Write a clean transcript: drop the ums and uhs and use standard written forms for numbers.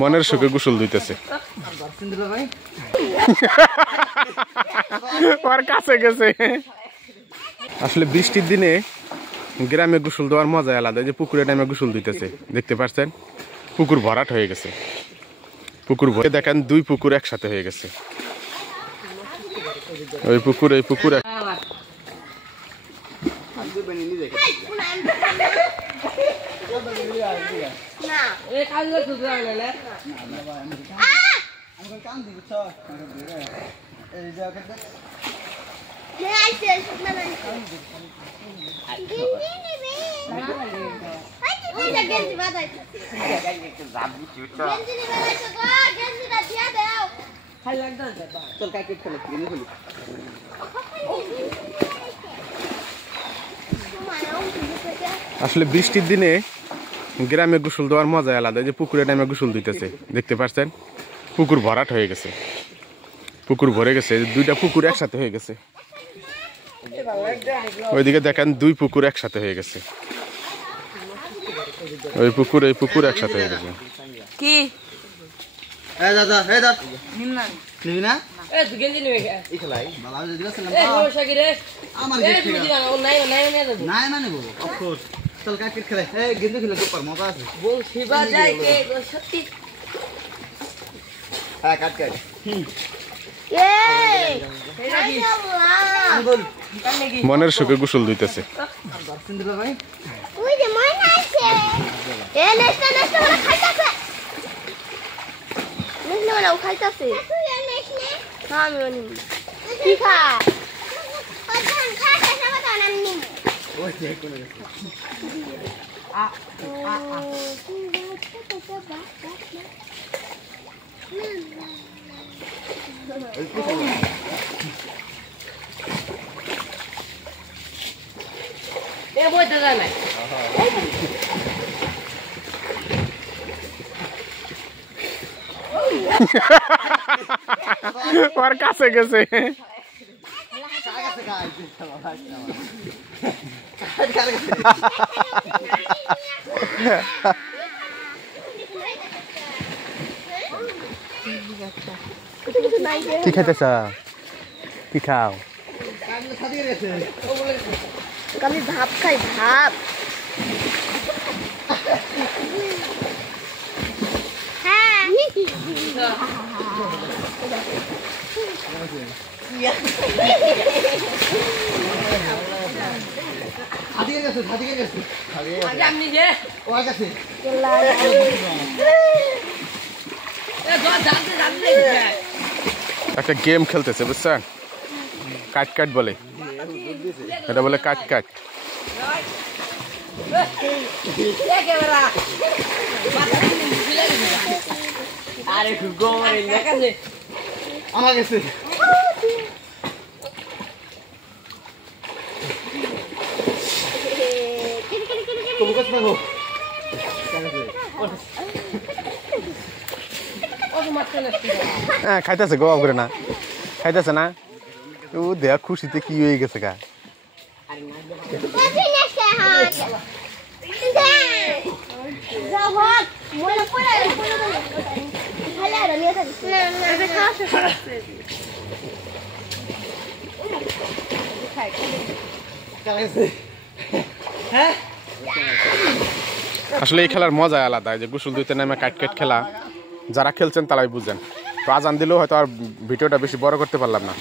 মনের সুখে গোসল দিতেছে ওর কাছে গেছে। আসলে বৃষ্টির দিনে গ্রামে গোসল দেওয়ার মজা আলাদা। যে পুকুরে টাইমে গোসল দিতেছে দেখতে পাচ্ছেন, পুকুর ভরাট হয়ে গেছে। পুকুর ভরে দেখেন দুই পুকুর একসাথে হয়ে গেছে। ওই পুকুর এই পুকুর আসলে বৃষ্টির দিনে গ্রামে গোসল দেওয়ার মজা আলাদা। যে পুকুরে টাইমে গোসল দিতেছে দেখতে পাচ্ছেন, পুকুর ভরাট হয়ে গেছে। পুকুর ভরে গেছে, দুইটা পুকুর একসাথে হয়ে গেছে। ওইদিকে দেখেন দুই পুকুর একসাথে হয়ে গেছে। ওই পুকুর এই পুকুর একসাথে হয়ে গেছে। কি এ দাদা এ দাদা নিবি না এ তুই গেঞ্জি নিবি কে এই খেলাই বালা যদি গেছিলাম এ সমস্যা কি রে আমার এ গেট তুই খেলা দিনা ও নাই নাই নাই দেব নাই মানে বউ অফ কোর্স চল ক্রিকেট খেলে এ গেঞ্জি খেলে সুপার মজা আছে বল শিবা যায় কে সত্যি হ্যাঁ কাট কাট এটা কি আঙ্গুল মনের সুখে গোসল দিতেছে। সিন্দুর ভাই ওই যে ময়না আছে এ নেস্তা নেস্তা বলে খাইতাছে নেস্তা বলে খাইতাছে তুই আর নেস্তা হ্যাঁ আমি বলি কি খা ওখান খাতে সবাই তো নাম নি ওই যে কোন গেছে আ আ আ এ বইতে যায় না ওর কাছে গেছে। কি খাইতেছ? কি খাও? আমি ভাত খাই ভাত হ্যাঁ হাদিকে গেছে হাদিকে গেছে আজ আমি যে ও গেছে এ জল জানতে জানতে একটা গেম খেলতেছে বুঝছেন, কাট কাট বলে, এটা বলে কাট কাট। এ ক্যামেরা আরে গোমরে দেখাছে আমার গেছে তুমি কত দেখো হ্যাঁ খাইতেছে গো করে না, খাইতেছে না ও দেখ খুশিতে কি হয়ে গেছে গা। হ্যাঁ আসলে এই খেলার মজা আলাদা। যে গোসল দিতে নামে কাট কাট খেলা, যারা খেলছেন তারাই বুঝেন। তো আজান দিলেও হয়তো আর ভিডিওটা বেশি বড় করতে পারলাম না।